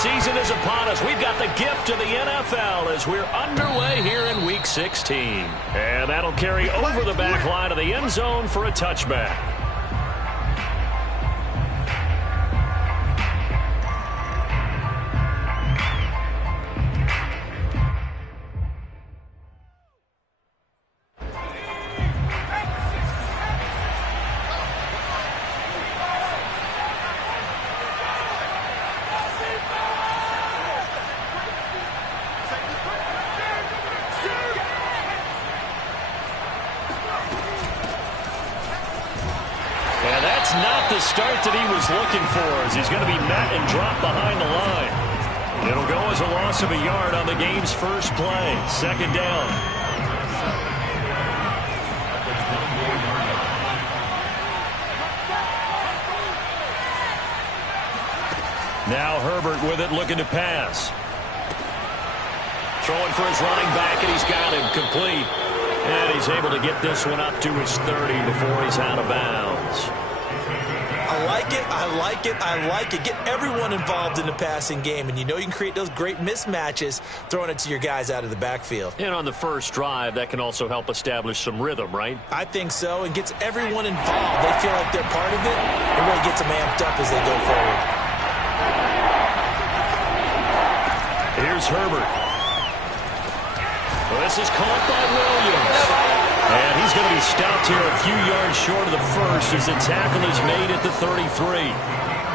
season is upon us. We've got the gift of the NFL as we're underway here in Week 16. And that'll carry over the back line of the end zone for a touchback. Not the start that he was looking for, as he's going to be met and dropped behind the line. It'll go as a loss of a yard on the game's first play. Second down. Now Herbert with it, looking to pass. Throwing for his running back, and he's got him complete. And he's able to get this one up to his 30 before he's out of bounds. I like it, I like it, I like it. Get everyone involved in the passing game, and you know you can create those great mismatches throwing it to your guys out of the backfield. And on the first drive, that can also help establish some rhythm, right? I think so, and gets everyone involved. They feel like they're part of it, and really gets them amped up as they go forward. Here's Herbert. Well, this is caught by Williams. And he's going to be stopped here a few yards short of the first as the tackle is made at the 33.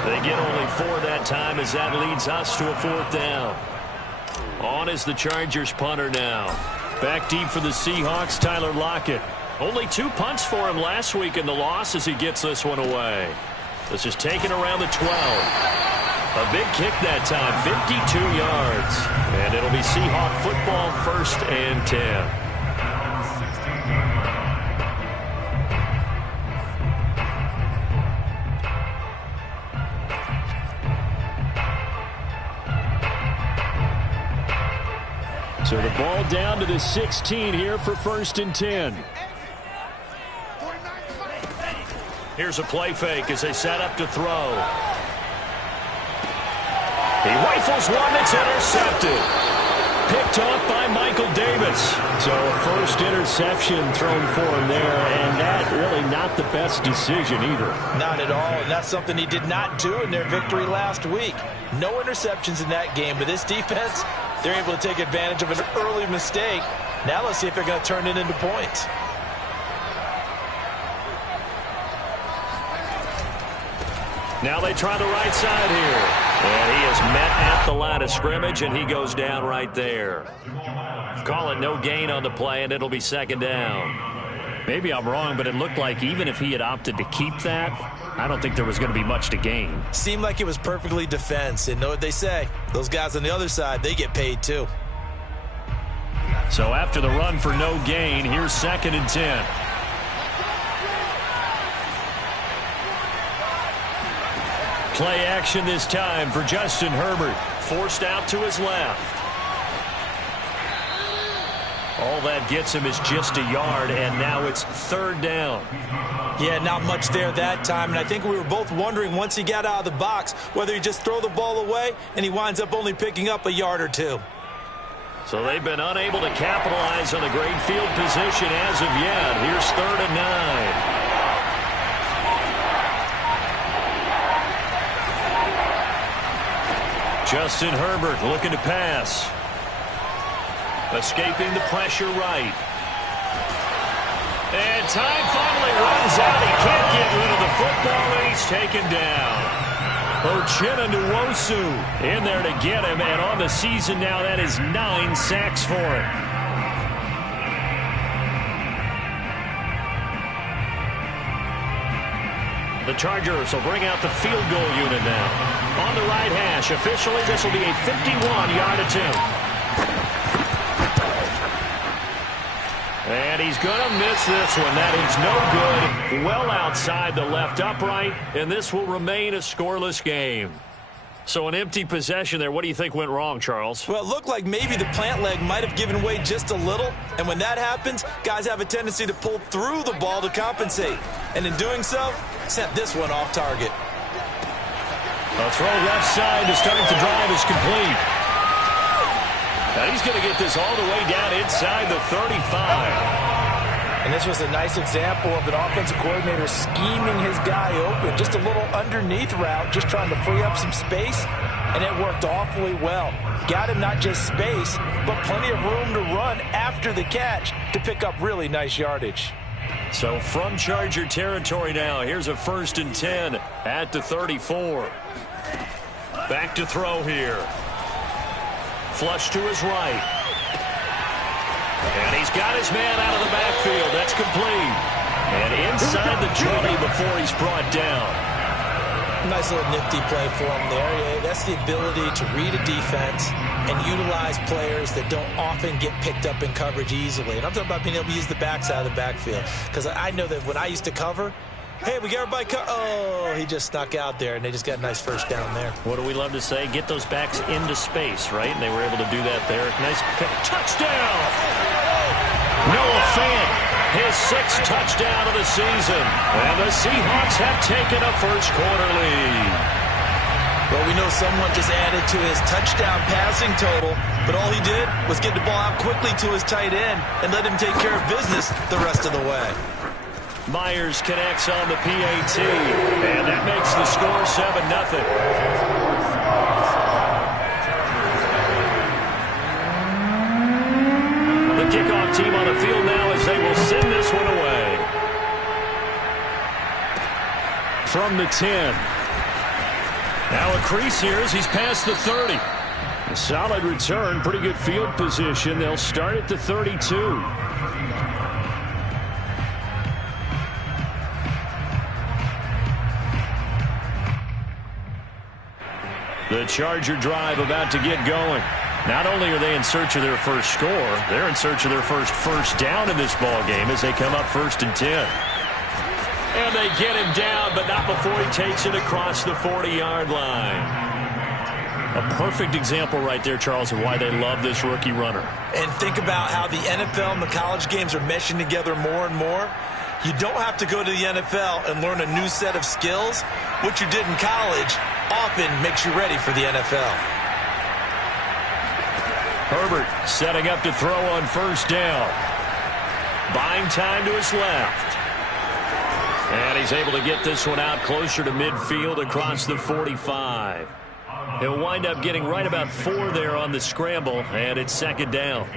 They get only 4 that time as that leads us to a 4th down. On is the Chargers punter now. Back deep for the Seahawks, Tyler Lockett. Only 2 punts for him last week in the loss as he gets this one away. This is taken around the 12. A big kick that time, 52 yards. And it'll be Seahawk football, 1st and 10. So the ball down to the 16 here for 1st and 10. Here's a play fake as they set up to throw. He rifles one that's intercepted. Picked off by Michael Davis. So a first interception thrown for him there, and that really not the best decision either. Not at all, and that's something he did not do in their victory last week. No interceptions in that game, but this defense, they're able to take advantage of an early mistake. Now let's see if they're going to turn it into points. Now they try the right side here. And he is met at the line of scrimmage, and he goes down right there. Call it no gain on the play, and it'll be 2nd down. Maybe I'm wrong, but it looked like even if he had opted to keep that, I don't think there was going to be much to gain. Seemed like it was perfectly defense. And know what they say. Those guys on the other side, they get paid too. So after the run for no gain, here's 2nd and 10. Play action this time for Justin Herbert. Forced out to his left. All that gets him is just a yard, and now it's 3rd down. Yeah, not much there that time, and I think we were both wondering once he got out of the box whether he just throw the ball away, and he winds up only picking up a yard or 2. So they've been unable to capitalize on the great field position as of yet. Here's 3rd and 9. Justin Herbert looking to pass. Escaping the pressure right. And time finally runs out. He can't get rid of the football, and he's taken down. Uchenna Nwosu in there to get him, and on the season now, that is 9 sacks for him. The Chargers will bring out the field goal unit now. On the right hash, officially, this will be a 51-yard attempt. And he's going to miss this one. That is no good. Well outside the left upright, and this will remain a scoreless game. So an empty possession there. What do you think went wrong, Charles? Well, it looked like maybe the plant leg might have given way just a little. And when that happens, guys have a tendency to pull through the ball to compensate. And in doing so, sent this one off target. A throw left side to start the drive is complete. Now he's going to get this all the way down inside the 35. And this was a nice example of an offensive coordinator scheming his guy open. Just a little underneath route, just trying to free up some space, and it worked awfully well. Got him not just space, but plenty of room to run after the catch to pick up really nice yardage. So from Charger territory now, here's a 1st and 10 at the 34. Back to throw here. Flush to his right. And he's got his man out of the backfield. That's complete. And inside the 20 before he's brought down. Nice little nifty play for him there. That's the ability to read a defense and utilize players that don't often get picked up in coverage easily. And I'm talking about being able to use the backside of the backfield. Because I know that when I used to cover, hey, we got everybody oh, he just snuck out there, and they just got a nice first down there. What do we love to say? Get those backs into space, right? And they were able to do that there. Nice touchdown! Noah Fant, his 6th touchdown of the season. And the Seahawks have taken a first-quarter lead. Well, we know someone just added to his touchdown passing total, but all he did was get the ball out quickly to his tight end and let him take care of business the rest of the way. Myers connects on the PAT, and that makes the score 7-0. The kickoff team on the field now as they will send this one away. From the 10. Now a crease here as he's past the 30. A solid return, pretty good field position. They'll start at the 32. The Charger drive about to get going. Not only are they in search of their first score, they're in search of their first down in this ball game as they come up 1st and 10. And they get him down, but not before he takes it across the 40-yard line. A perfect example right there, Charles, of why they love this rookie runner. And think about how the NFL and the college games are meshing together more and more. You don't have to go to the NFL and learn a new set of skills. What you did in college often makes you ready for the NFL. Herbert setting up to throw on 1st down. Buying time to his left. And he's able to get this one out closer to midfield across the 45. He'll wind up getting right about 4 there on the scramble, and it's 2nd down.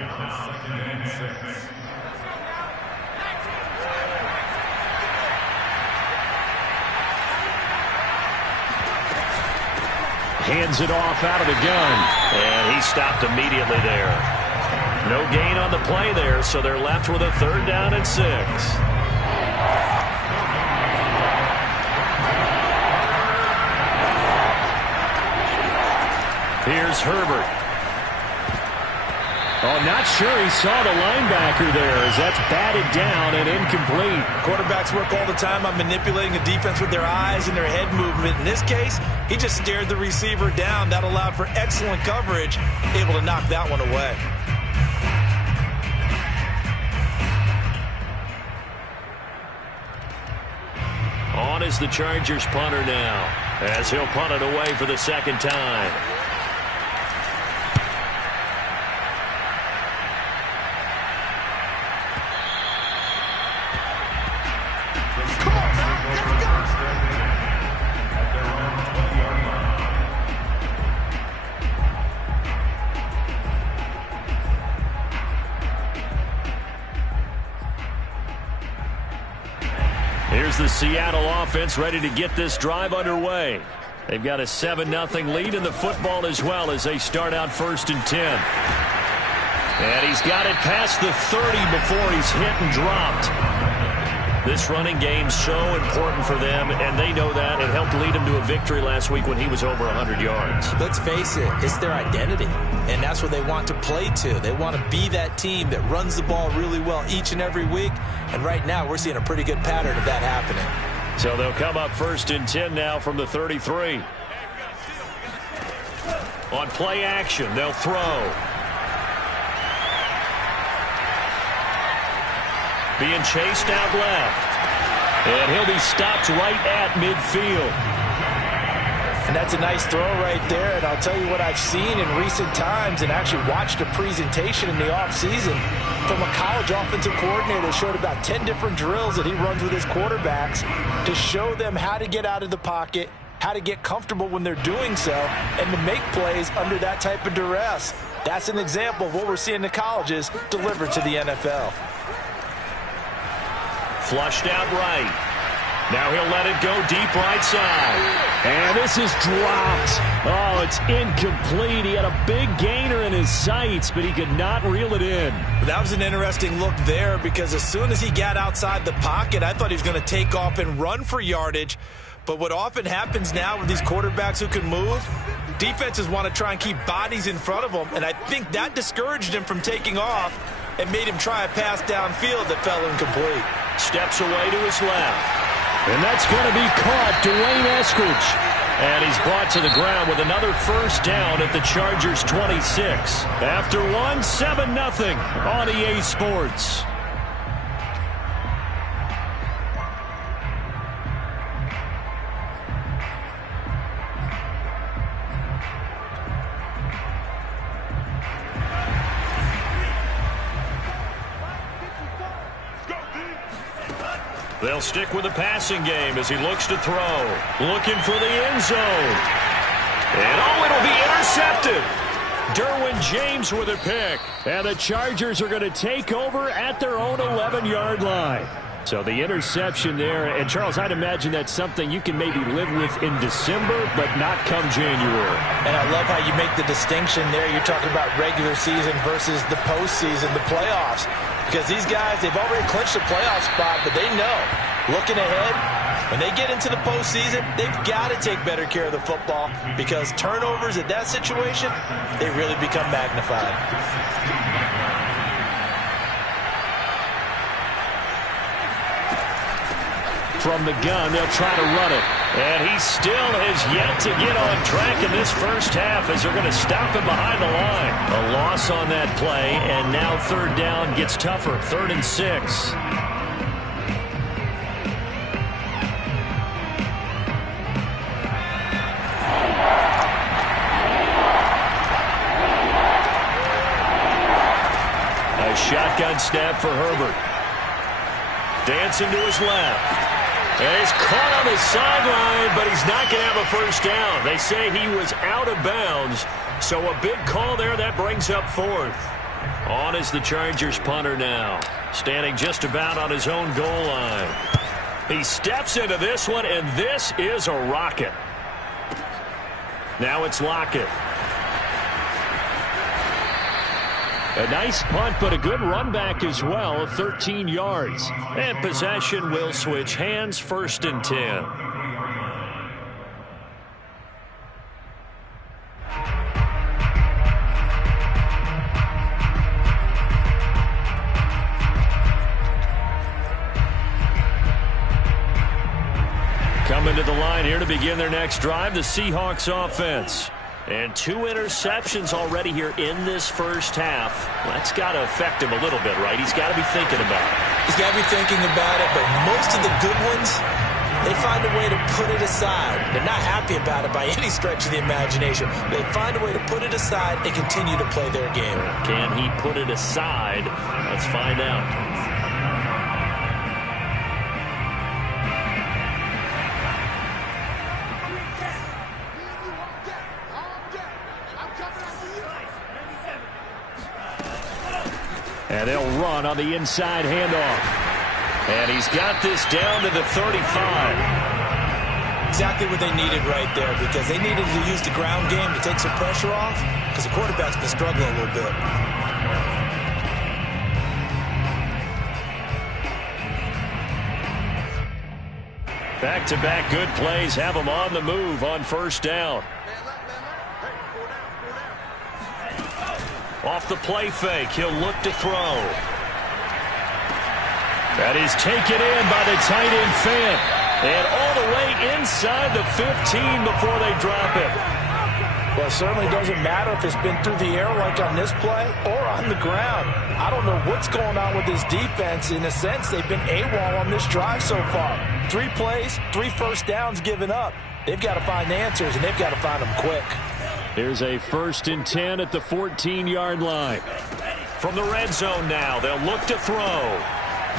Hands it off out of the gun, and he stopped immediately there. No gain on the play there, so they're left with a 3rd down and 6. Here's Herbert. Oh, not sure he saw the linebacker there as that's batted down and incomplete. Quarterbacks work all the time on manipulating the defense with their eyes and their head movement. In this case, he just stared the receiver down. That allowed for excellent coverage, able to knock that one away. On is the Chargers punter now, as he'll punt it away for the 2nd time. Here's the Seattle offense ready to get this drive underway. They've got a 7-0 lead in the football as well as they start out 1st and 10. And he's got it past the 30 before he's hit and dropped. This running game's so important for them, and they know that. It helped lead him to a victory last week when he was over 100 yards. Let's face it, it's their identity, and that's what they want to play to. They want to be that team that runs the ball really well each and every week, and right now we're seeing a pretty good pattern of that happening. So they'll come up 1st and 10 now from the 33. On play action, they'll throw. Being chased out left. And he'll be stopped right at midfield. And that's a nice throw right there. And I'll tell you what I've seen in recent times and actually watched a presentation in the offseason from a college offensive coordinator that showed about 10 different drills that he runs with his quarterbacks to show them how to get out of the pocket, how to get comfortable when they're doing so, and to make plays under that type of duress. That's an example of what we're seeing the colleges deliver to the NFL. Flushed out right. Now he'll let it go deep right side. And this is dropped. Oh, it's incomplete. He had a big gainer in his sights, but he could not reel it in. That was an interesting look there because as soon as he got outside the pocket, I thought he was going to take off and run for yardage. But what often happens now with these quarterbacks who can move, defenses want to try and keep bodies in front of them, and I think that discouraged him from taking off and made him try a pass downfield that fell incomplete. Steps away to his left. And that's going to be caught, D'Wayne Eskridge. And he's brought to the ground with another first down at the Chargers' 26. After one, 7-0 on EA Sports. They'll stick with the passing game as he looks to throw. Looking for the end zone. And it'll be intercepted. Derwin James with a pick. And the Chargers are going to take over at their own 11-yard line. So the interception there. And, Charles, I'd imagine that's something you can maybe live with in December, but not come January. And I love how you make the distinction there. You're talking about regular season versus the postseason, the playoffs. Because these guys, they've already clinched the playoff spot, but they know, looking ahead, when they get into the postseason, they've got to take better care of the football because turnovers at that situation, they really become magnified. From the gun, they'll try to run it. And he still has yet to get on track in this first half as they're going to stop him behind the line. A loss on that play, and now third down gets tougher. 3rd and 6. A shotgun snap for Herbert. Dancing to his left. And he's caught on the sideline, but he's not going to have a first down. They say he was out of bounds, so a big call there. That brings up 4th. On is the Chargers punter now, standing just about on his own goal line. He steps into this one, and this is a rocket. Now it's Lockett. A nice punt, but a good run back as well, 13 yards. And possession will switch hands, 1st and 10. Coming to the line here to begin their next drive, the Seahawks offense. And 2 interceptions already here in this first half. That's got to affect him a little bit, right? He's got to be thinking about it. He's got to be thinking about it, but most of the good ones, they find a way to put it aside. They're not happy about it by any stretch of the imagination. They find a way to put it aside and continue to play their game. Can he put it aside? Let's find out. And they'll run on the inside handoff. And he's got this down to the 35. Exactly what they needed right there because they needed to use the ground game to take some pressure off because the quarterback's been struggling a little bit. Back-to-back good plays have him on the move on first down. Off the play fake, he'll look to throw. That is taken in by the tight end Fant. And all the way inside the 15 before they drop it. Well, it certainly doesn't matter if it's been through the air like on this play or on the ground. I don't know what's going on with this defense. In a sense, they've been AWOL on this drive so far. 3 plays, 3 first downs given up. they've got to find answers, and they've got to find them quick. Here's a 1st and 10 at the 14-yard line. From the red zone now, they'll look to throw.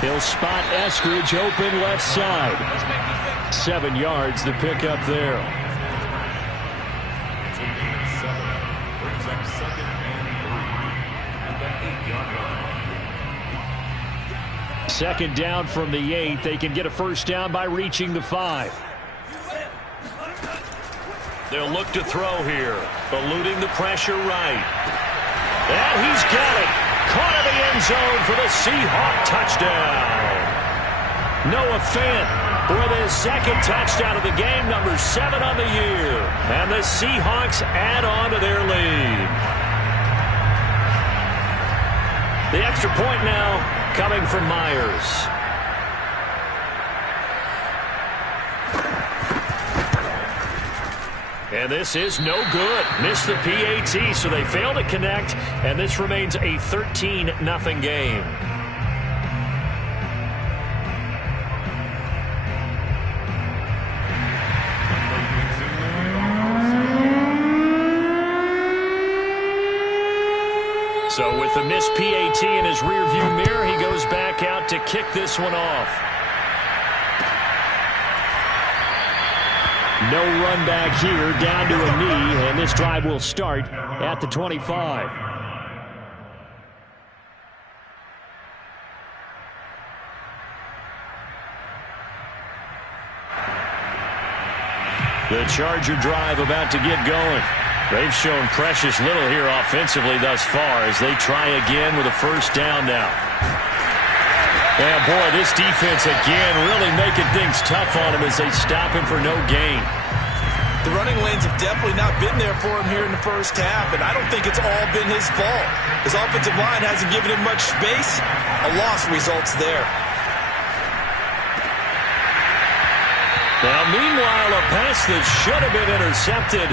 He'll spot Eskridge open left side. 7 yards to pick up there. Second down from the 8. They can get a first down by reaching the 5. They'll look to throw here. Eluding the pressure right. And he's got it. Caught in the end zone for the Seahawk touchdown. Noah Fant with his second touchdown of the game, number 7 on the year. And the Seahawks add on to their lead. The extra point now coming from Myers. And this is no good. Missed the PAT, so they fail to connect, and this remains a 13-0 game. So with the missed PAT in his rearview mirror, he goes back out to kick this one off. No run back here, down to a knee, and this drive will start at the 25. The Charger drive about to get going. They've shown precious little here offensively thus far as they try again with a first down now. And boy, this defense again really making things tough on him as they stop him for no gain. The running lanes have definitely not been there for him here in the first half, and I don't think it's all been his fault. His offensive line hasn't given him much space. A loss results there. Now, meanwhile, a pass that should have been intercepted,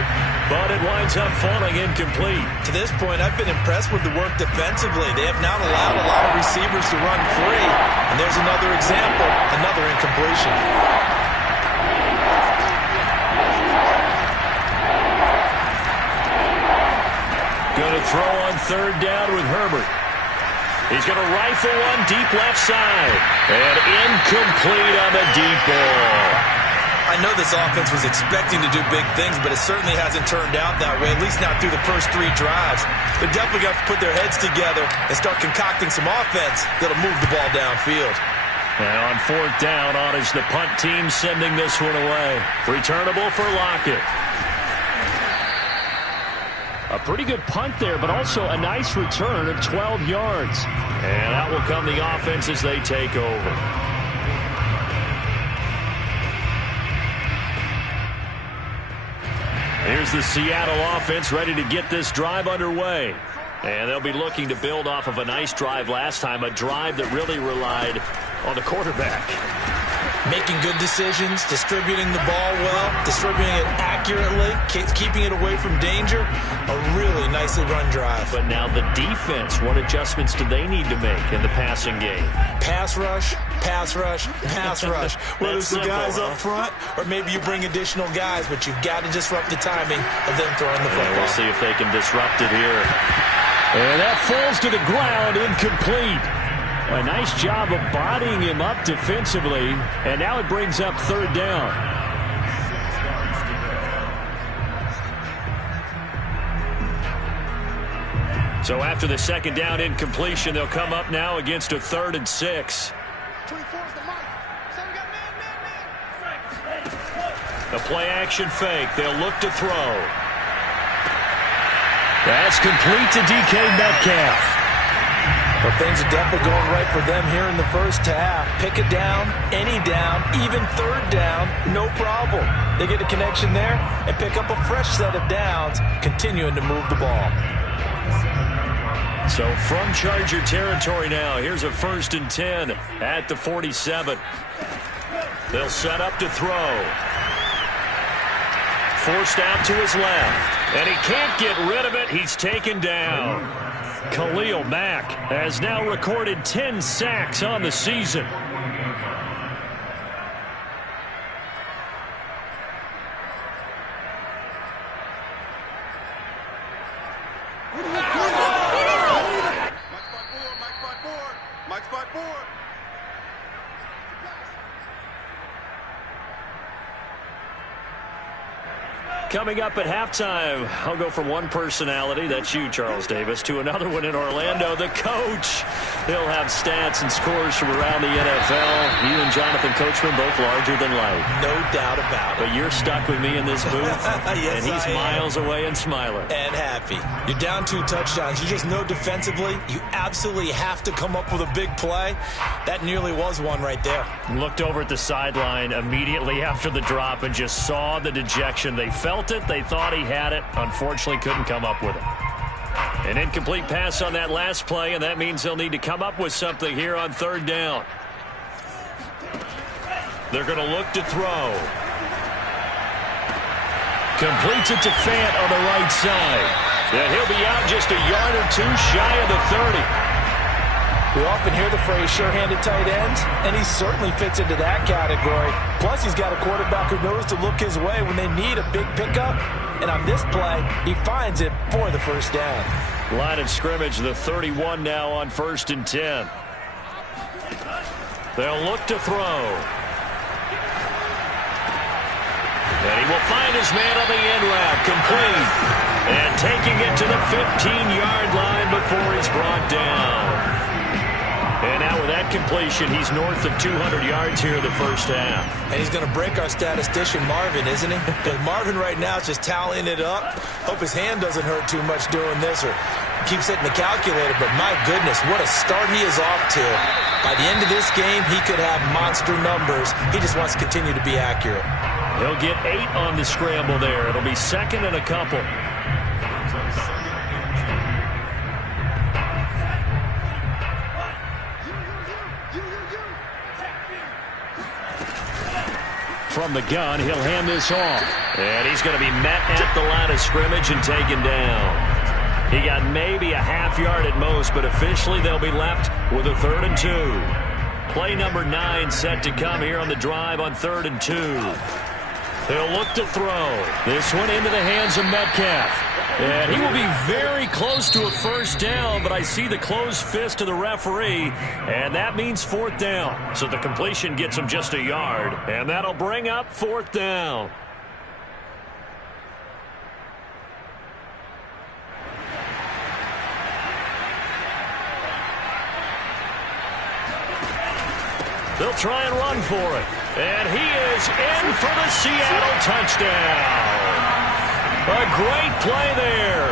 but it winds up falling incomplete. To this point, I've been impressed with the work defensively. They have not allowed a lot of receivers to run free. And there's another example, another incompletion. Going to throw on third down with Herbert. He's going to rifle one deep left side. And incomplete on the deep ball. I know this offense was expecting to do big things, but it certainly hasn't turned out that way, at least not through the first 3 drives. They're definitely going to put their heads together and start concocting some offense that'll move the ball downfield. Now on fourth down, on is the punt team sending this one away. Returnable for Lockett. A pretty good punt there, but also a nice return of 12 yards. And out will come the offense as they take over. Here's the Seattle offense ready to get this drive underway. And they'll be looking to build off of a nice drive last time, a drive that really relied on the quarterback. Making good decisions, distributing the ball well, distributing it accurately, keeping it away from danger. A really nicely run drive. But now the defense, what adjustments do they need to make in the passing game? Pass rush, pass rush, pass rush. Whether it's the guys up front or maybe you bring additional guys, but you've got to disrupt the timing of them throwing the football. We'll see if they can disrupt it here. And that falls to the ground, incomplete. A nice job of bodying him up defensively, and now it brings up third down. So after the second down incompletion, they'll come up now against a 3rd and 6. The play action fake. They'll look to throw. That's complete to DK Metcalf. But things are definitely going right for them here in the first half. Pick it down, any down, even third down, no problem. They get a connection there and pick up a fresh set of downs, continuing to move the ball. So from Charger territory now, here's a 1st and 10 at the 47. They'll set up to throw. Forced out to his left. And he can't get rid of it. He's taken down. Khalil Mack has now recorded 10 sacks on the season. Coming up at halftime, I'll go from one personality, that's you, Charles Davis, to another one in Orlando, the coach. He'll have stats and scores from around the NFL. You and Jonathan Coachman both larger than life. No doubt about it. But you're stuck with me in this booth, yes, and he's miles away and smiling. And happy. You're down 2 touchdowns. You just know defensively you absolutely have to come up with a big play. That nearly was one right there. Looked over at the sideline immediately after the drop and just saw the dejection. They felt it. They thought he had it. Unfortunately, couldn't come up with it. An incomplete pass on that last play, and that means they'll need to come up with something here on 3rd down. They're going to look to throw. Completes it to Fant on the right side. And he'll be out just a yard or 2 shy of the 30. We often hear the phrase sure-handed tight ends, and he certainly fits into that category. Plus, he's got a quarterback who knows to look his way when they need a big pickup. And on this play, he finds it for the 1st down. Line of scrimmage, the 31 now on 1st and 10. They'll look to throw. And he will find his man on the end route, complete. And taking it to the 15-yard line before he's brought down. And now with that completion, he's north of 200 yards here in the 1st half. And he's going to break our statistician, Marvin, isn't he? Because Marvin right now is just tallying it up. Hope his hand doesn't hurt too much doing this or keeps hitting the calculator. But my goodness, what a start he is off to. By the end of this game, he could have monster numbers. He just wants to continue to be accurate. He'll get 8 on the scramble there. It'll be 2nd and a couple. From the gun, he'll hand this off. And he's going to be met at the line of scrimmage and taken down. He got maybe a half yard at most, but officially they'll be left with a 3rd and 2. Play number 9 set to come here on the drive on 3rd and 2. He'll look to throw. This one into the hands of Metcalf. And he will be very close to a 1st down, but I see the closed fist of the referee, and that means 4th down. So the completion gets him just a yard, and that'll bring up 4th down. They'll try and run for it. And he is in for the Seattle touchdown. A great play there.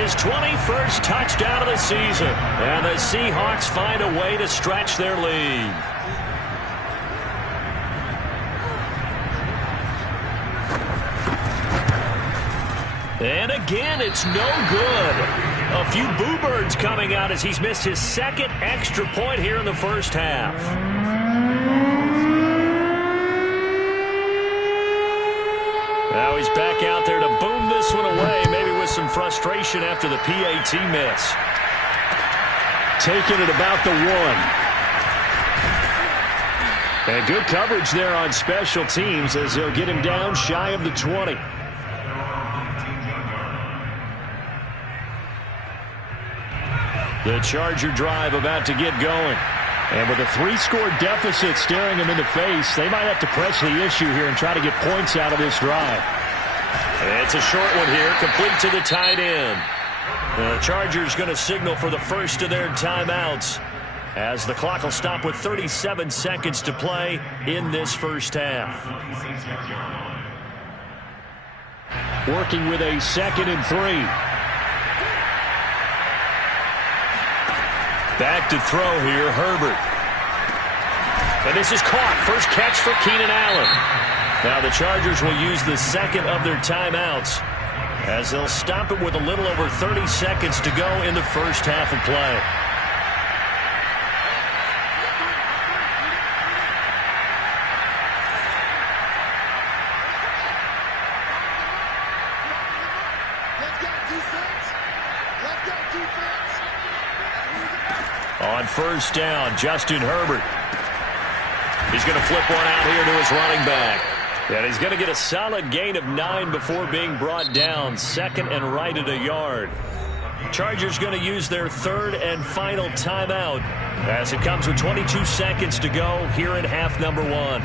His 21st touchdown of the season. And the Seahawks find a way to stretch their lead. And again, it's no good. A few boo birds coming out as he's missed his 2nd extra point here in the 1st half. Now he's back out there to boom this one away, maybe with some frustration after the PAT miss. Taking it about the 1. And good coverage there on special teams as he'll get him down shy of the 20. The Charger drive about to get going. And with a 3-score deficit staring him in the face, they might have to press the issue here and try to get points out of this drive. And it's a short one here, complete to the tight end. The Chargers going to signal for the first of their timeouts as the clock will stop with 37 seconds to play in this 1st half. Working with a 2nd and 3. Back to throw here, Herbert. And this is caught. First catch for Keenan Allen. Now the Chargers will use the 2nd of their timeouts as they'll stop it with a little over 30 seconds to go in the 1st half of play. On 1st down, Justin Herbert. He's going to flip one out here to his running back. And he's going to get a solid gain of 9 before being brought down. 2nd and right at a yard. Chargers going to use their 3rd and final timeout as it comes with 22 seconds to go here in half number 1.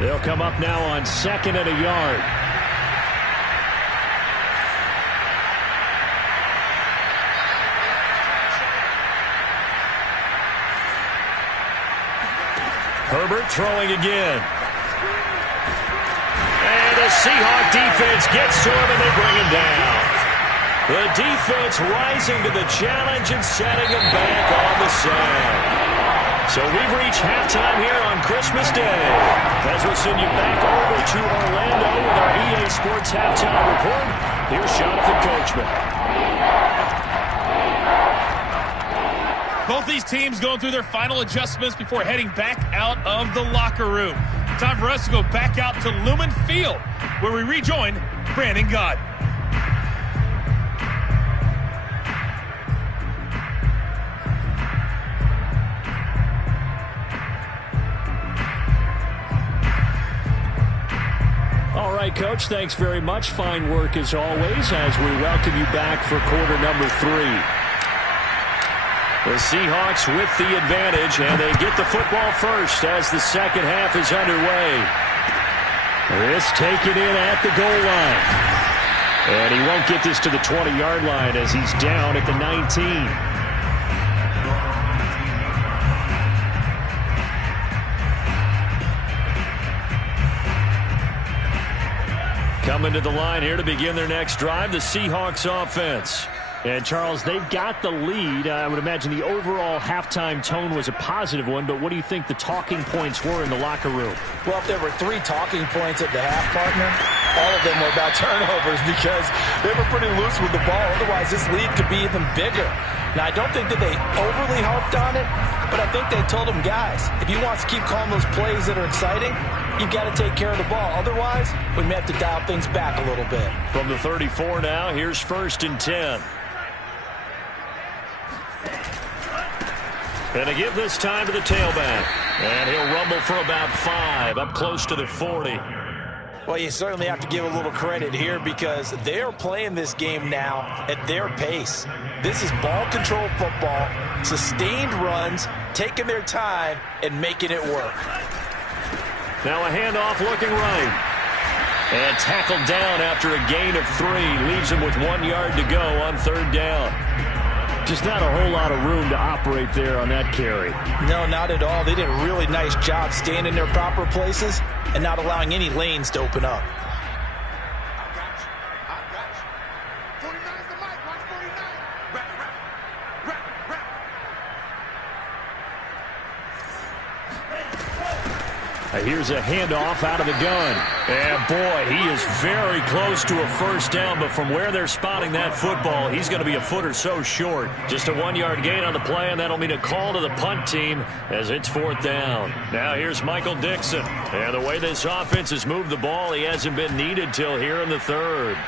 They'll come up now on 2nd and a yard. Herbert throwing again. And the Seahawk defense gets to him, and they bring him down. The defense rising to the challenge and setting him back on the sand. So we've reached halftime here on Christmas Day. As we'll send you back over to Orlando with our EA Sports Halftime Report, here's Jonathan Coachman. Both these teams going through their final adjustments before heading back out of the locker room. Time for us to go back out to Lumen Field, where we rejoin Brandon Gaudin. All right, Coach, thanks very much. Fine work as always as we welcome you back for quarter number 3. The Seahawks with the advantage, and they get the football first as the second half is underway. This taken in at the goal line. And he won't get this to the 20-yard line as he's down at the 19. Coming to the line here to begin their next drive, the Seahawks offense. And, Charles, they've got the lead. I would imagine the overall halftime tone was a positive one, but what do you think the talking points were in the locker room? Well, if there were 3 talking points at the half, partner, all of them were about turnovers because they were pretty loose with the ball. Otherwise, this lead could be even bigger. Now, I don't think that they overly harped on it, but I think they told them, guys, if you want to keep calling those plays that are exciting, you've got to take care of the ball. Otherwise, we may have to dial things back a little bit. From the 34 now, here's 1st and 10. And a give this time to the tailback. And he'll rumble for about 5, up close to the 40. Well, you certainly have to give a little credit here because they're playing this game now at their pace. This is ball control football, sustained runs, taking their time, and making it work. Now a handoff looking right. And tackled down after a gain of 3. Leaves him with 1 yard to go on 3rd down. Just not a whole lot of room to operate there on that carry. No, not at all. They did a really nice job staying in their proper places and not allowing any lanes to open up. Here's a handoff out of the gun. And boy, he is very close to a 1st down, but from where they're spotting that football, he's going to be a foot or so short. Just a 1-yard gain on the play, and that'll mean a call to the punt team as it's 4th down. Now here's Michael Dixon. And the way this offense has moved the ball, he hasn't been needed till here in the 3rd.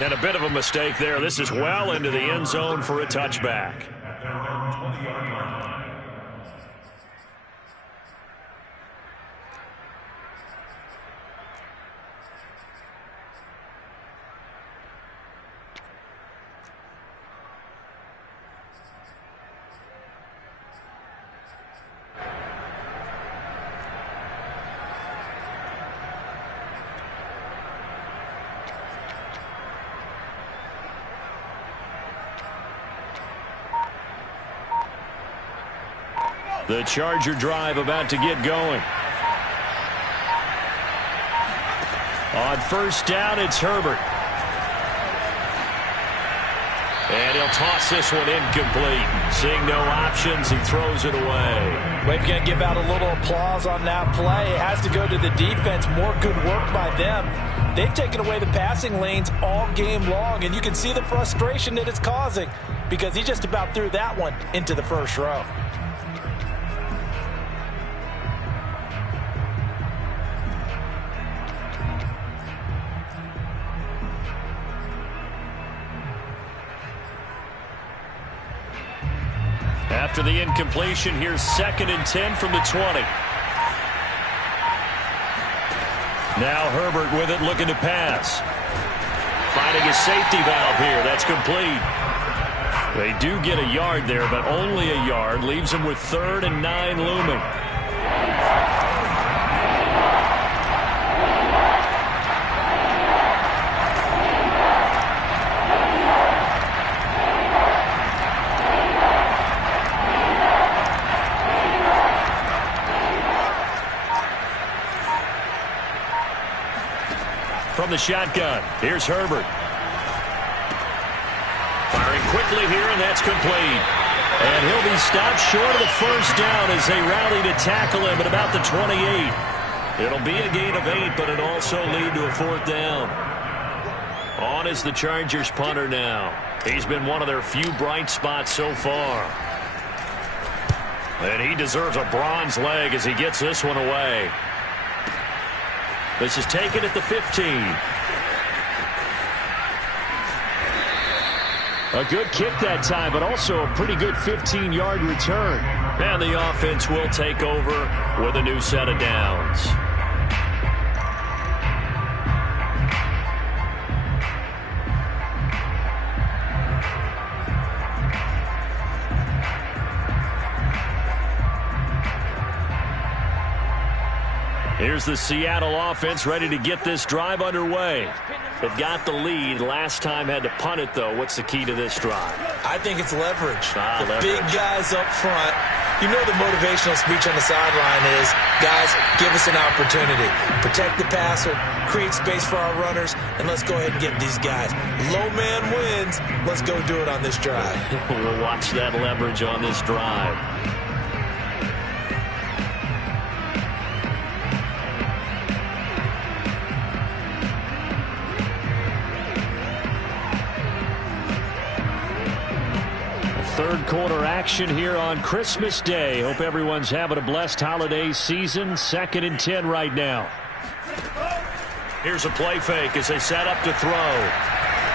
And a bit of a mistake there. This is well into the end zone for a touchback. The Charger drive about to get going. On 1st down, it's Herbert. And he'll toss this one incomplete. Seeing no options, he throws it away. We're going to give out a little applause on that play. It has to go to the defense. More good work by them. They've taken away the passing lanes all game long, and you can see the frustration that it's causing because he just about threw that one into the 1st row. After the incompletion, here's 2nd and 10 from the 20. Now Herbert with it, looking to pass. Finding a safety valve here. That's complete. They do get a yard there, but only a yard. Leaves them with 3rd and 9 looming. the shotgun. Here's Herbert. Firing quickly here, and that's complete. And he'll be stopped short of the first down as they rally to tackle him at about the 28. It'll be a gain of 8, but it also lead to a 4th down. On is the Chargers punter now. He's been one of their few bright spots so far. And he deserves a bronze leg as he gets this one away. This is taken at the 15. A good kick that time, but also a pretty good 15-yard return. And the offense will take over with a new set of downs. Here's the Seattle offense ready to get this drive underway. They've got the lead. Last time had to punt it, though. What's the key to this drive? I think it's leverage. Leverage. Big guys up front. You know the motivational speech on the sideline is, guys, give us an opportunity. Protect the passer, create space for our runners, and let's go ahead and get these guys. Low man wins. Let's go do it on this drive. We'll watch that leverage on this drive. Third quarter action here on Christmas Day. Hope everyone's having a blessed holiday season. 2nd and 10 right now. Here's a play fake as they set up to throw.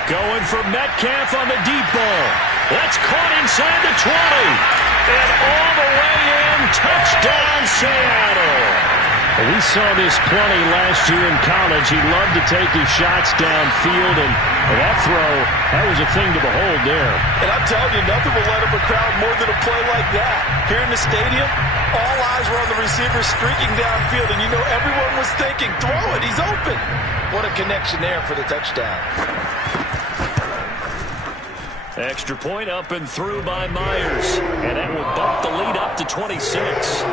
Going for Metcalf on the deep ball. That's caught inside the 20. And all the way in. Touchdown, Seattle. We saw this plenty last year in college. He loved to take his shots downfield, and that throw, that was a thing to behold there. And I'm telling you, nothing will light up a crowd more than a play like that. Here in the stadium, all eyes were on the receiver streaking downfield, and you know everyone was thinking, throw it, he's open. What a connection there for the touchdown. Extra point up and through by Myers, and that will bump the lead up to 26.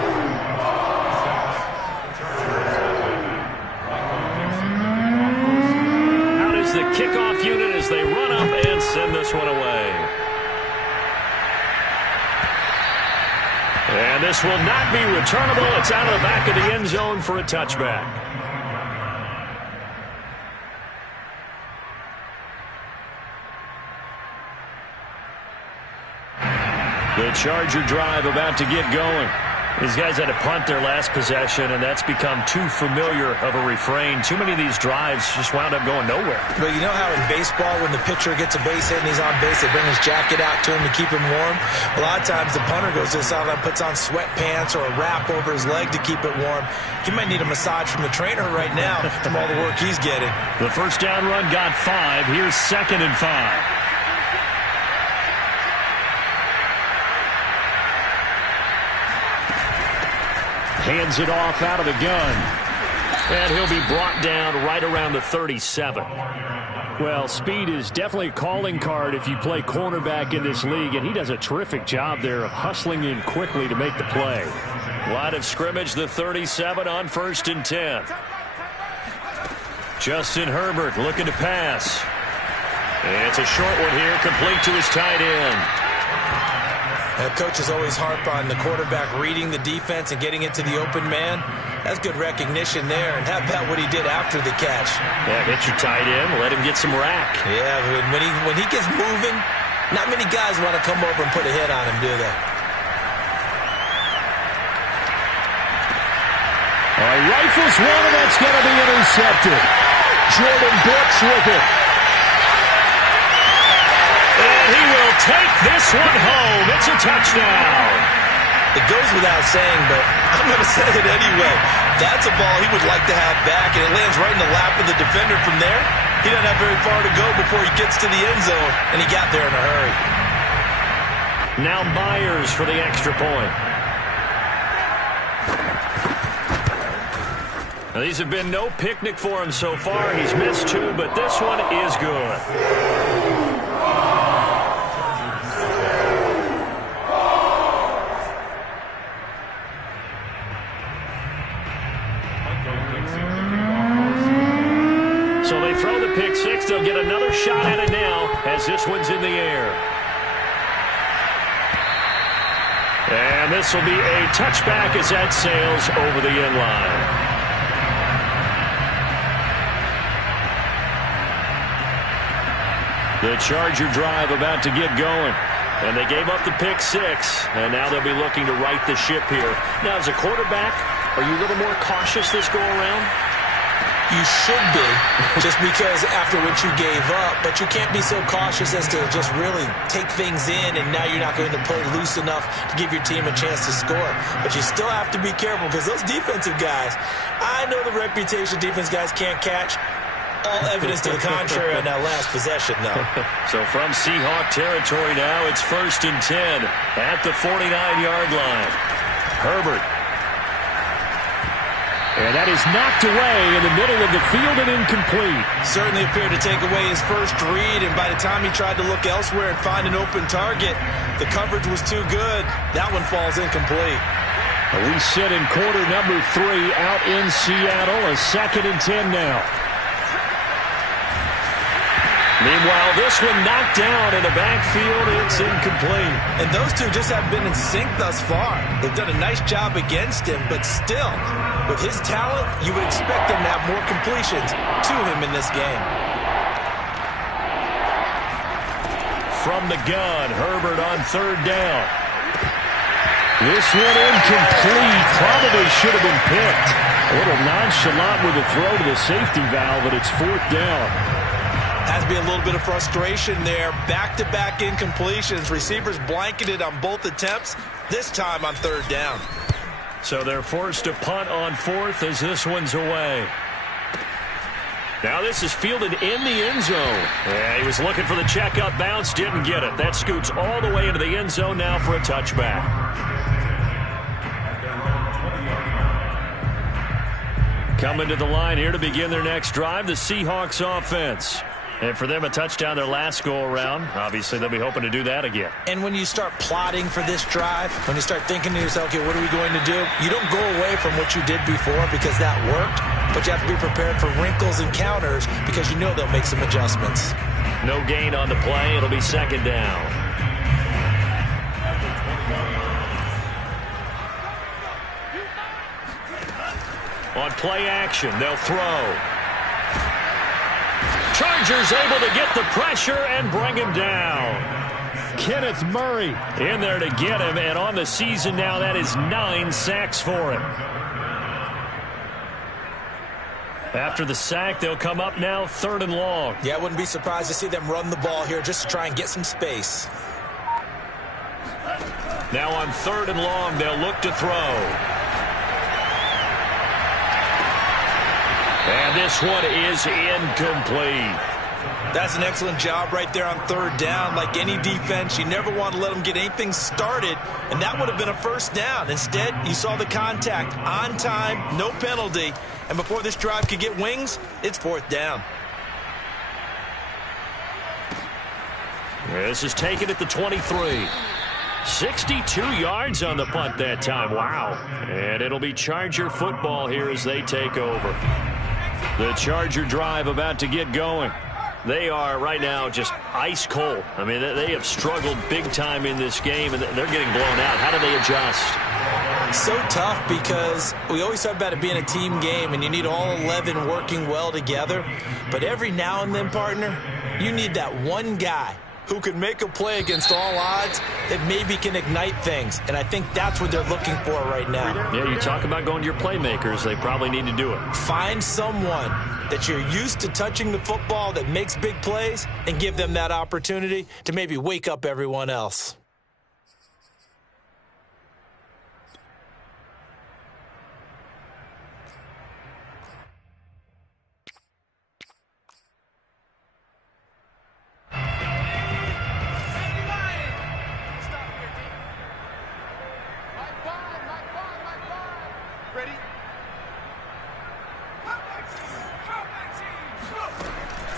The kickoff unit as they run up and send this one away. And this will not be returnable. It's out of the back of the end zone for a touchback. The Charger drive about to get going. These guys had to punt their last possession, and that's become too familiar of a refrain. Too many of these drives just wound up going nowhere. But you know how in baseball, when the pitcher gets a base hit and he's on base, they bring his jacket out to him to keep him warm? A lot of times the punter goes to the sideline, puts on sweatpants or a wrap over his leg to keep it warm. He might need a massage from the trainer right now from all the work he's getting. The first down run got 5. Here's 2nd and 5. Hands it off out of the gun. And he'll be brought down right around the 37. Well, speed is definitely a calling card if you play cornerback in this league, and he does a terrific job there of hustling in quickly to make the play. Line of scrimmage, the 37 on 1st and 10. Justin Herbert looking to pass. And it's a short one here, complete to his tight end. Coaches always harp on the quarterback reading the defense and getting it to the open man. That's good recognition there, and how about what he did after the catch? Yeah, hit your tight end, let him get some rack. Yeah, when he gets moving, not many guys want to come over and put a hit on him, do they? Rifles one, and that's going to be intercepted. Jordan Brooks with it. And he will take this one home. It's a touchdown. It goes without saying, but I'm going to say it anyway. That's a ball he would like to have back, and it lands right in the lap of the defender from there. He doesn't have very far to go before he gets to the end zone, and he got there in a hurry. Now Myers for the extra point. Now, these have been no picnic for him so far. He's missed 2, but this one is good. shot at it now as this one's in the air. And this will be a touchback as that sails over the end line. The Charger drive about to get going. And they gave up the pick six, and now they'll be looking to right the ship here. Now, as a quarterback, are you a little more cautious this go-around? You should be, just because after what you gave up, but you can't be so cautious as to just really take things in, and now you're not going to play loose enough to give your team a chance to score. But you still have to be careful, because those defensive guys, I know the reputation defense guys can't catch. All evidence to the contrary on that last possession, though. So from Seahawk territory now, it's 1st and 10 at the 49-yard line. Herbert. And that is knocked away in the middle of the field and incomplete. Certainly appeared to take away his first read, and by the time he tried to look elsewhere and find an open target, the coverage was too good. That one falls incomplete. We sit in quarter number 3 out in Seattle, a 2nd and 10 now. Meanwhile, this one knocked down in the backfield. It's incomplete. And those two just haven't been in sync thus far. They've done a nice job against him, but still, with his talent, you would expect them to have more completions to him in this game. From the gun, Herbert on 3rd down. This one incomplete. Probably should have been picked. A little nonchalant with a throw to the safety valve, and it's 4th down. Has to be a little bit of frustration there. Back-to-back incompletions. Receivers blanketed on both attempts, this time on 3rd down. So they're forced to punt on 4th as this one's away. Now this is fielded in the end zone. Yeah, he was looking for the checkup bounce, didn't get it. That scoots all the way into the end zone now for a touchback. Coming to the line here to begin their next drive, the Seahawks offense. And for them, a touchdown their last go-around. Obviously, they'll be hoping to do that again. And when you start plotting for this drive, when you start thinking to yourself, okay, what are we going to do? You don't go away from what you did before because that worked, but you have to be prepared for wrinkles and counters because you know they'll make some adjustments. No gain on the play. It'll be 2nd down. On play action, they'll throw. Chargers able to get the pressure and bring him down. Kenneth Murray in there to get him, and on the season now, that is 9 sacks for him. After the sack, they'll come up now 3rd and long. Yeah, I wouldn't be surprised to see them run the ball here just to try and get some space. Now on 3rd and long, they'll look to throw. And this one is incomplete. That's an excellent job right there on 3rd down. Like any defense, you never want to let them get anything started, and that would have been a 1st down. Instead, you saw the contact on time, no penalty, and before this drive could get wings, it's 4th down. This is taken at the 23. 62 yards on the punt that time. Wow. And it'll be Charger football here as they take over. The Charger drive about to get going. They are right now just ice cold. I mean, they have struggled big time in this game, and they're getting blown out. How do they adjust? So tough because we always talk about it being a team game, and you need all 11 working well together. But every now and then, partner, you need that one guy who can make a play against all odds that maybe can ignite things. And I think that's what they're looking for right now. Yeah, you talk about going to your playmakers. They probably need to do it. Find someone that you're used to touching the football that makes big plays and give them that opportunity to maybe wake up everyone else.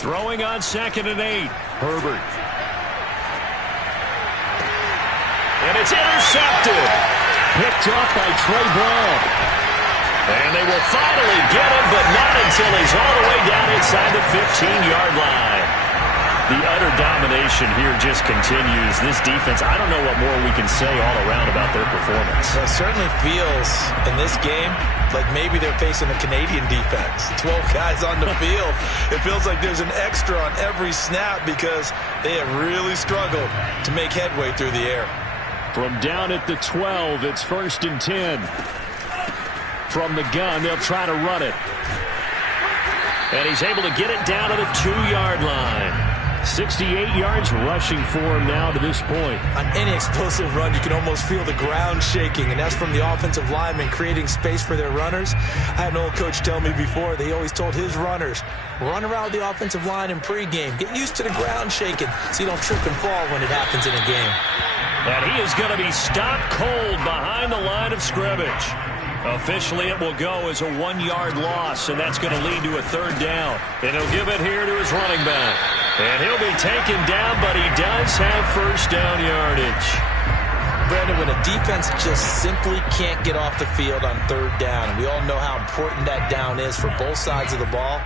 Throwing on 2nd and 8. Herbert. And it's intercepted. Picked up by Trey Brown. And they will finally get him, but not until he's all the way down inside the 15-yard line. domination here just continues. This defense, I don't know what more we can say all around about their performance. Well, it certainly feels in this game like maybe they're facing a Canadian defense. 12 guys on the field. It feels like there's an extra on every snap because they have really struggled to make headway through the air. From down at the 12, it's 1st and 10. From the gun, they'll try to run it. And he's able to get it down to the 2-yard line. 68 yards rushing for him now to this point. On any explosive run, you can almost feel the ground shaking, and that's from the offensive linemen creating space for their runners. I had an old coach tell me before, they always told his runners, run around the offensive line in pregame. Get used to the ground shaking so you don't trip and fall when it happens in a game. And he is going to be stopped cold behind the line of scrimmage. Officially, it will go as a 1-yard loss, and that's going to lead to a 3rd down. And he'll give it here to his running back. And he'll be taken down, but he does have 1st down yardage. Brandon, when a defense just simply can't get off the field on 3rd down, and we all know how important that down is for both sides of the ball,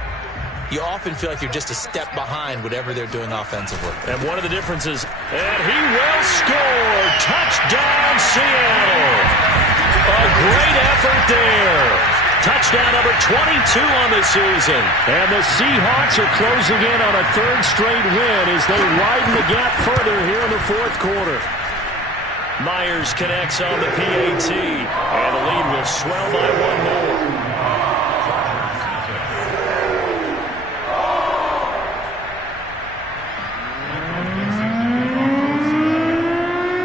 you often feel like you're just a step behind whatever they're doing offensively. And one of the differences, and he will score. Touchdown, Seattle. A great effort there. Touchdown number 22 on the season. And the Seahawks are closing in on a 3rd straight win as they widen the gap further here in the 4th quarter. Myers connects on the PAT, and the lead will swell by 1 more.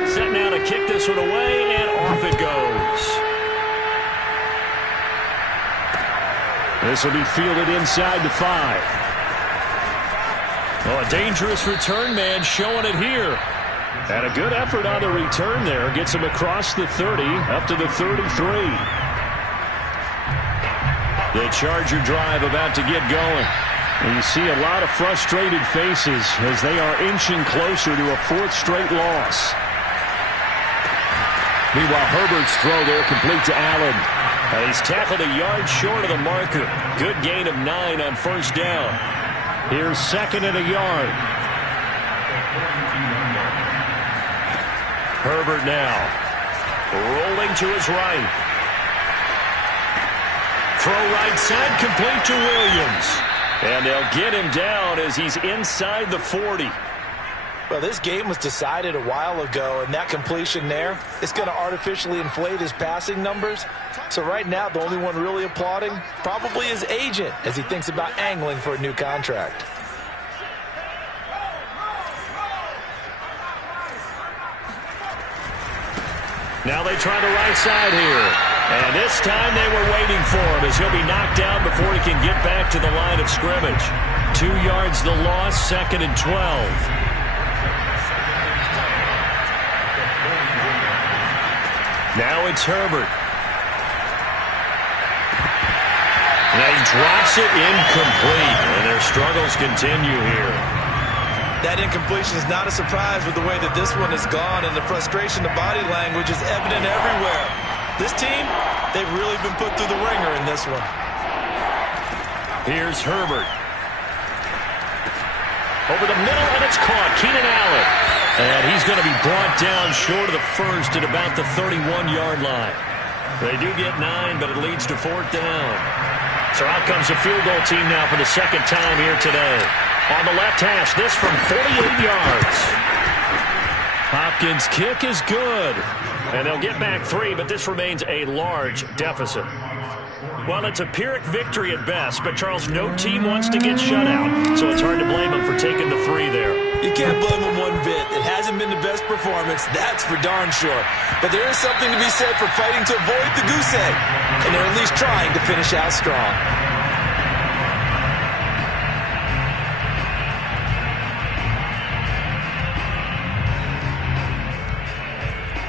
Set now to kick this one away, and off it goes. This will be fielded inside the 5. Oh, a dangerous return man showing it here. And a good effort on the return there. Gets him across the 30, up to the 33. The Charger drive about to get going. And you see a lot of frustrated faces as they are inching closer to a 4th straight loss. Meanwhile, Herbert's throw there complete to Allen. And he's tackled a yard short of the marker. Good gain of 9 on 1st down. Here's 2nd and a yard. Herbert now rolling to his right. Throw right side complete to Williams. And they'll get him down as he's inside the 40. Well, this game was decided a while ago, and that completion there is going to artificially inflate his passing numbers. So right now, the only one really applauding probably his agent as he thinks about angling for a new contract. Now they try the right side here. And this time they were waiting for him as he'll be knocked down before he can get back to the line of scrimmage. 2 yards the loss, 2nd and 12. Now it's Herbert. And he drops it incomplete. And their struggles continue here. That incompletion is not a surprise with the way that this one has gone, and the frustration, the body language is evident everywhere. This team, they've really been put through the ringer in this one. Here's Herbert. Over the middle, and it's caught. Keenan Allen. And he's going to be brought down short of the 1st at about the 31-yard line. They do get 9, but it leads to 4th down. So out comes the field goal team now for the 2nd time here today. On the left hash, this from 48 yards. Hopkins' kick is good. And they'll get back 3, but this remains a large deficit. Well, it's a Pyrrhic victory at best, but Charles, no team wants to get shut out, so it's hard to blame them for taking the 3 there. You can't blame them one bit. It hasn't been the best performance, that's for darn sure. But there is something to be said for fighting to avoid the goose egg, and they're at least trying to finish out strong.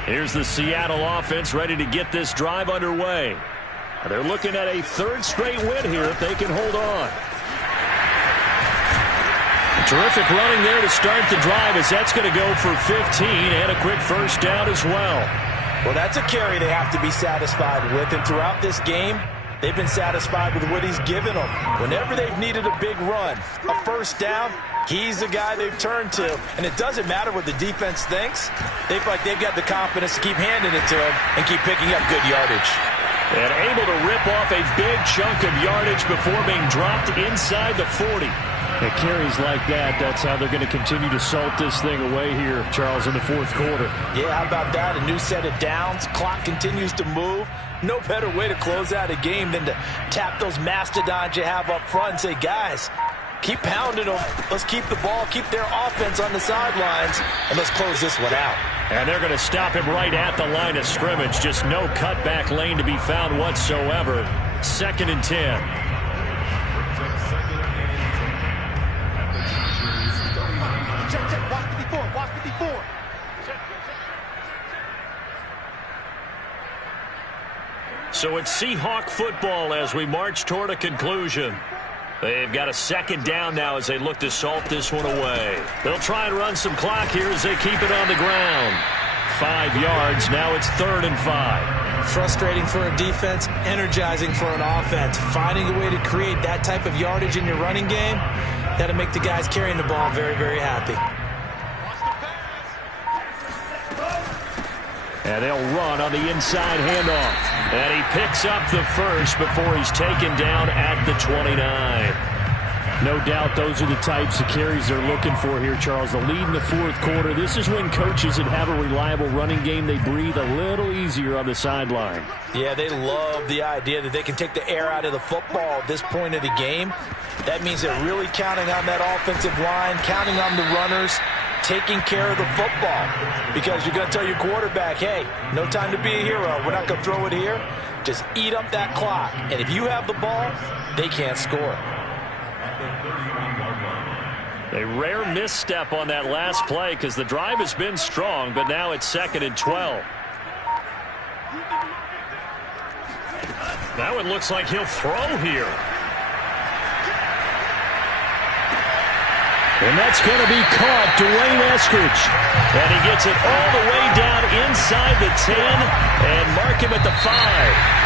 Here's the Seattle offense ready to get this drive underway. They're looking at a 3rd straight win here if they can hold on. Terrific running there to start the drive as that's going to go for 15 and a quick 1st down as well. Well, that's a carry they have to be satisfied with, and throughout this game, they've been satisfied with what he's given them. Whenever they've needed a big run, a first down, he's the guy they've turned to. And it doesn't matter what the defense thinks. They feel like they've got the confidence to keep handing it to him and keep picking up good yardage. And able to rip off a big chunk of yardage before being dropped inside the 40. It carries like that. That's how they're going to continue to salt this thing away here, Charles, in the fourth quarter. Yeah, how about that? A new set of downs. Clock continues to move. No better way to close out a game than to tap those mastodons you have up front and say, guys, keep pounding them. Let's keep the ball, keep their offense on the sidelines, and let's close this one out. And they're going to stop him right at the line of scrimmage. Just no cutback lane to be found whatsoever. 2nd and 10. So it's Seahawk football as we march toward a conclusion. They've got a 2nd down now as they look to salt this one away. They'll try and run some clock here as they keep it on the ground. 5 yards. Now it's 3rd and 5. Frustrating for a defense, energizing for an offense. Finding a way to create that type of yardage in your running game, that'll make the guys carrying the ball very, very happy. And they'll run on the inside handoff. And he picks up the first before he's taken down at the 29. No doubt those are the types of carries they're looking for here, Charles. The lead in the fourth quarter. This is when coaches that have a reliable running game, they breathe a little easier on the sideline. Yeah, they love the idea that they can take the air out of the football at this point of the game. That means they're really counting on that offensive line, counting on the runners, taking care of the football, because you're going to tell your quarterback, hey, no time to be a hero. We're not going to throw it here. Just eat up that clock. And if you have the ball, they can't score. A rare misstep on that last play because the drive has been strong, but now it's 2nd and 12. That one looks like he'll throw here. And that's going to be caught, Dwayne Eskridge. And he gets it all the way down inside the 10 and mark him at the 5.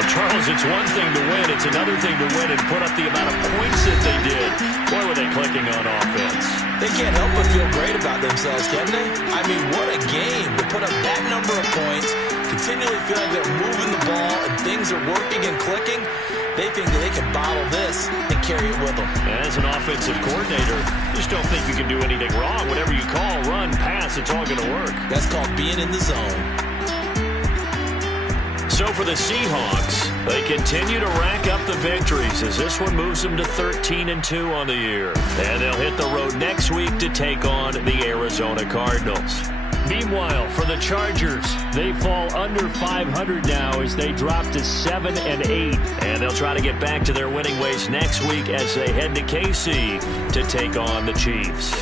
Well, Charles, it's one thing to win. It's another thing to win and put up the amount of points that they did. Boy, were they clicking on offense. They can't help but feel great about themselves, can they? I mean, what a game to put up that number of points, continually feel like they're moving the ball and things are working and clicking. They think that they can bottle this and carry it with them. As an offensive coordinator, just don't think you can do anything wrong. Whatever you call, run, pass, it's all going to work. That's called being in the zone. So for the Seahawks, they continue to rack up the victories as this one moves them to 13-2 on the year. And they'll hit the road next week to take on the Arizona Cardinals. Meanwhile, for the Chargers, they fall under 500 now as they drop to 7-8. And they'll try to get back to their winning ways next week as they head to KC to take on the Chiefs.